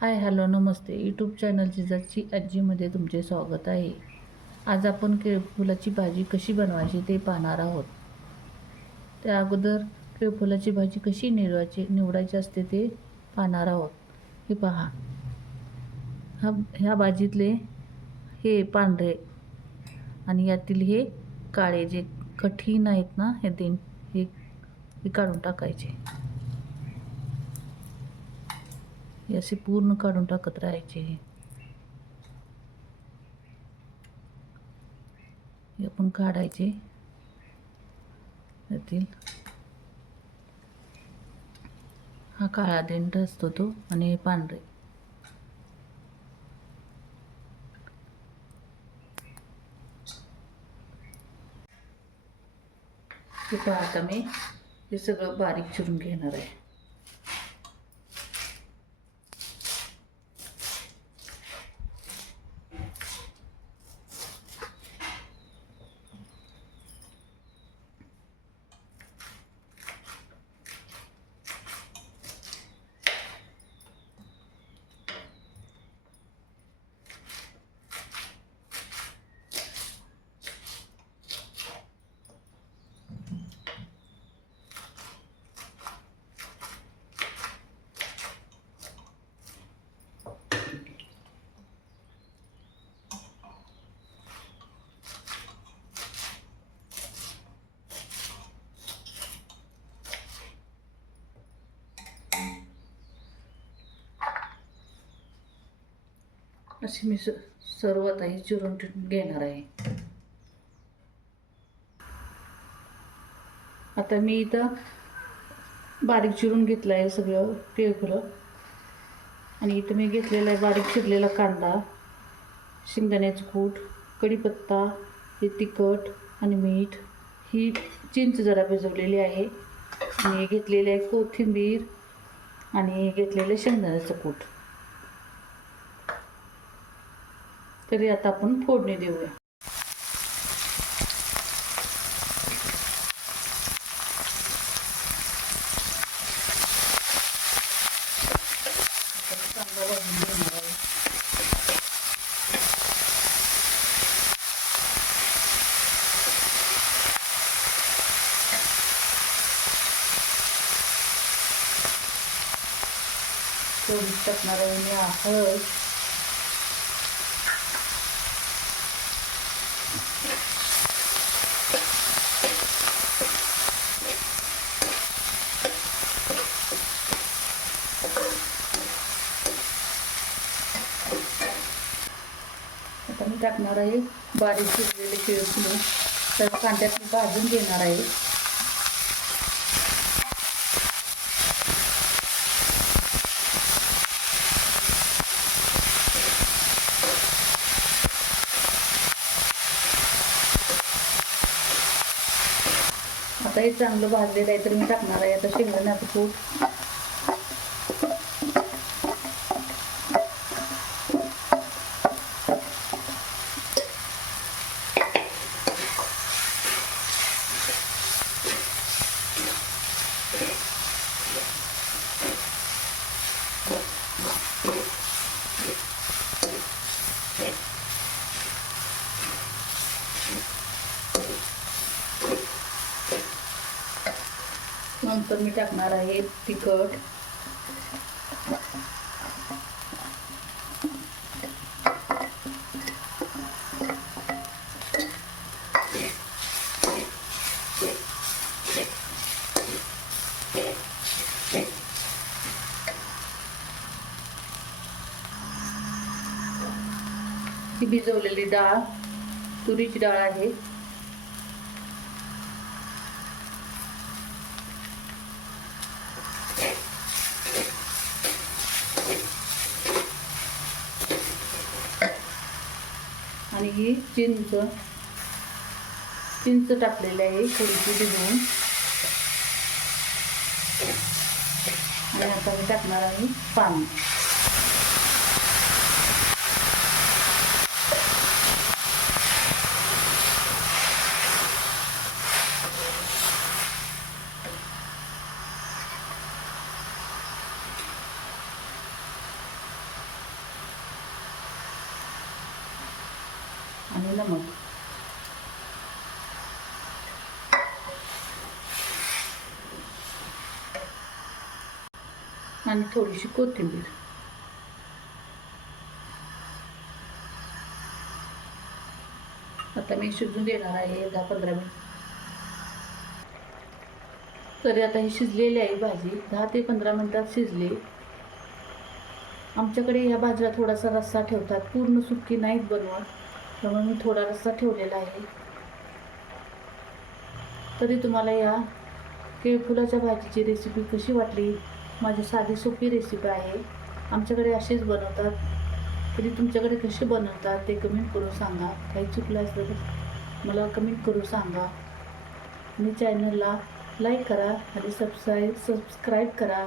Hi hello नमस्ते YouTube channel जिजाची आजीमध्ये तुमचे स्वागत आहे. आज आपण केळफुलाची भाजी कशी बनवायची ते पाहणार आहोत. त्या अगोदर केळफुलाची भाजी कशी निवडायची असते ते पाहणार आहोत. हे पहा, ह्या भाजीतले हे पांढरे आणि यातील हे काळे जे कठीण आहेत ना, हे काढून टाकायचे. हे असे पूर्ण काढून टाकत राहायचे. हे आपण काढायचे. यातील हा काळा देंड असतो तो आणि हे पांढरे. हे पहा, आता मी हे सगळं बारीक चिरून घेणार आहे. अशी मी सर्व आता हे चिरून घेणार आहे. आता मी इथं बारीक चिरून घेतलं आहे सगळं केळफुलं. आणि इथं मी घेतलेला आहे बारीक चिरलेला कांदा, शेंगदाण्याचं कूट, कढीपत्ता, हे तिखट आणि मीठ, ही चिंच जरा भिजवलेली आहे, आणि घेतलेली आहे कोथिंबीर आणि घेतलेलं शेंगदाण्याचं कूट. तरी आता आपण फोडणी देऊया. थोडी टाकणार आहे मी हळद, आता मी टाकणार आहे बारीक चिरलेले केळफुलं. तर कांद्यात मी भाजून घेणार आहे. आता हे चांगलं भाजलेलं आहे तर मी टाकणार आहे आता शेंगदाण्याचं कूट. नंतर मी टाकणार आहे तिखट, ही भिजवलेली डाळ, तुरीची डाळ आहे, आणि ही चिंच टाकलेली आहे थोडीशी भिजवून. आणि आता मी टाकणार आहे पाणी. आणि नमक. आणि थोडीशी कोथिंबीर. आता मी शिजून देणार आहे 10-15 मिनिट. तरी आता ही शिजलेली आहे भाजी, 10 ते 15 मिनिटात शिजली. आमच्याकडे ह्या भाजीला थोडासा रस्सा ठेवतात, पूर्ण सुकी नाहीत बनवत, त्यामुळे मी थोडा रस्सा ठेवलेला आहे. तरी तुम्हाला या केळफुलाच्या भाजीची रेसिपी कशी वाटली? माझी साधी सोपी रेसिपी आहे, आमच्याकडे अशीच बनवतात. तरी तुमच्याकडे कशी बनवतात ते कमेंट करून सांगा. काही चुकलं असलं तर मला कमेंट करून सांगा. आणि चॅनलला लाईक करा आणि सबस्क्राईब करा.